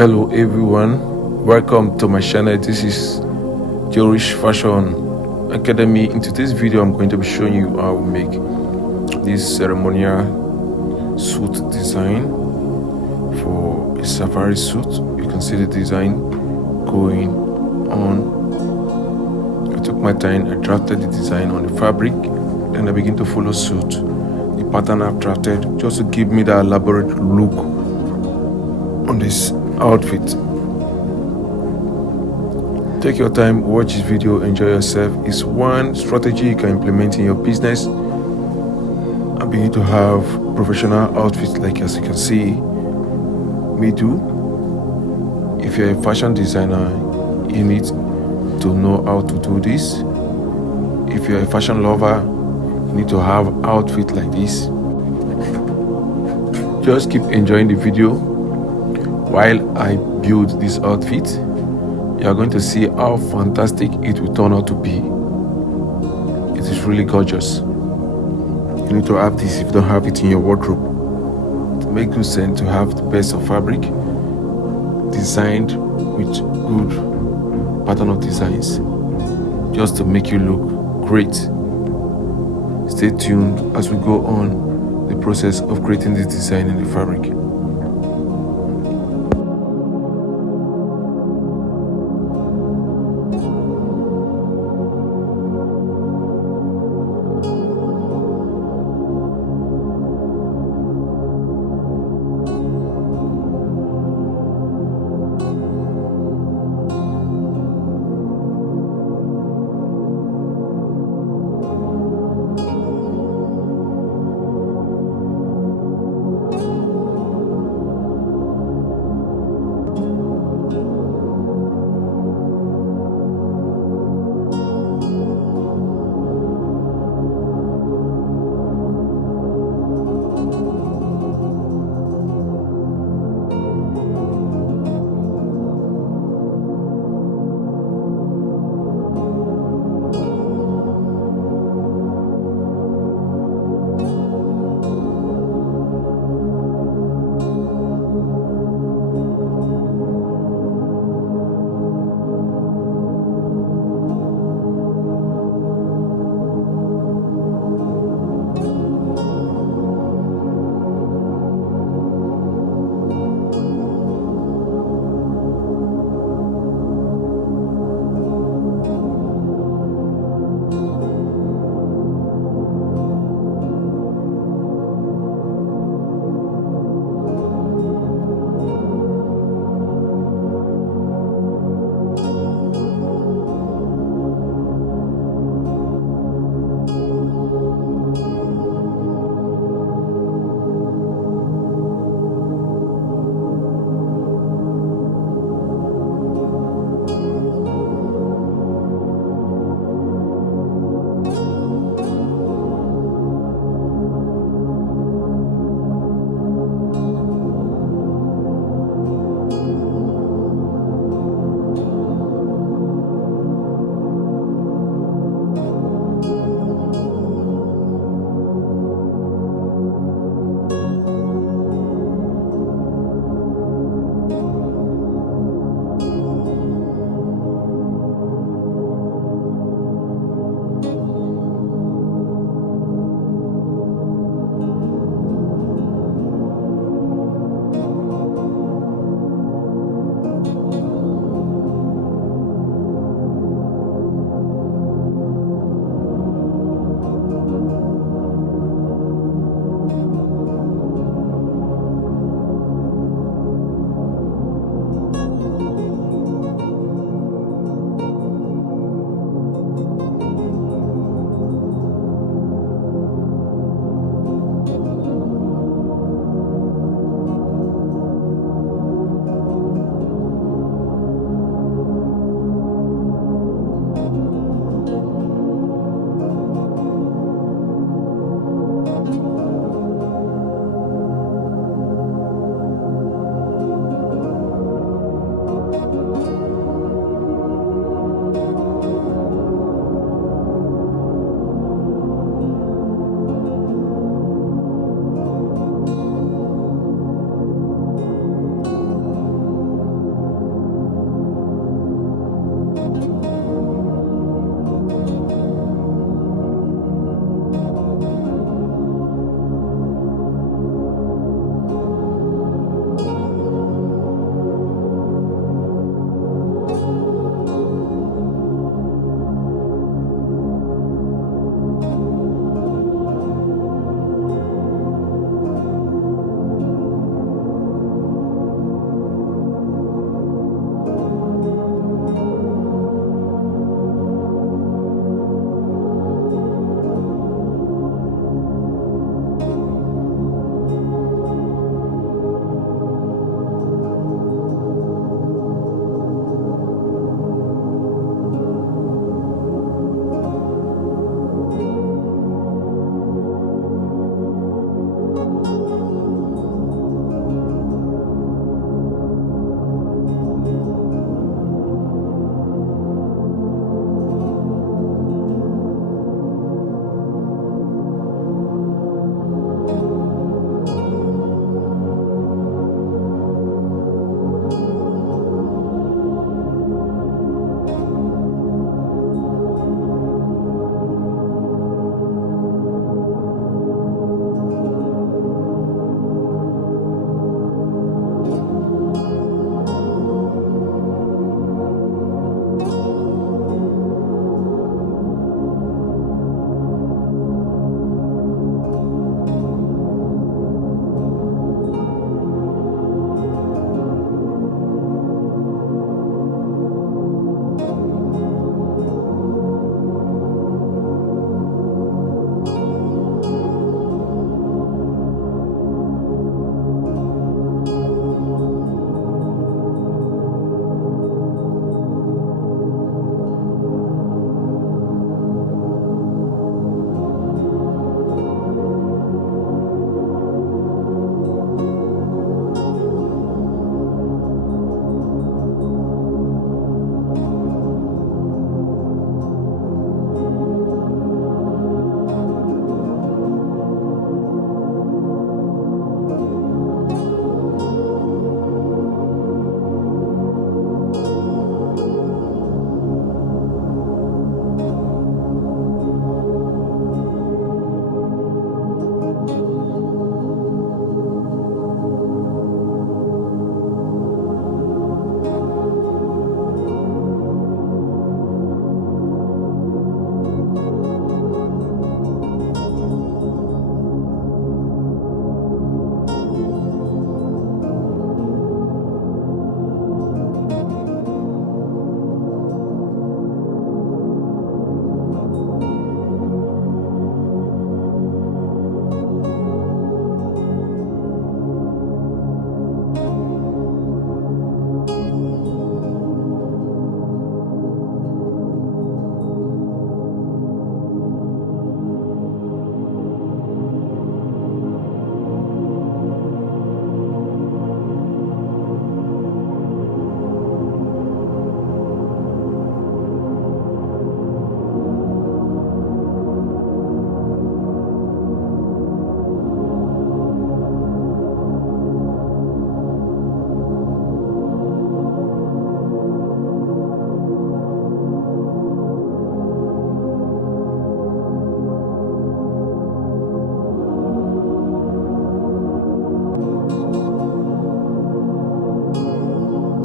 Hello everyone, welcome to my channel. This is Giorich Fashion Academy. In today's video I'm going to be showing you how to make this ceremonial suit design for a safari suit. You can see the design going on. I took my time, I drafted the design on the fabric, then I begin to follow suit the pattern I've drafted just to give me that elaborate look on this outfit. Take your time, watch this video, enjoy yourself. It's one strategy you can implement in your business and begin to have professional outfits like as you can see me do. If you're a fashion designer, you need to know how to do this. If you're a fashion lover, you need to have outfit like this. Just keep enjoying the video while I build this outfit. You are going to see how fantastic it will turn out to be. It is really gorgeous. You need to have this if you don't have it in your wardrobe. To make good sense, to have the best of fabric designed with good pattern of designs, just to make you look great. Stay tuned as we go on the process of creating this design in the fabric.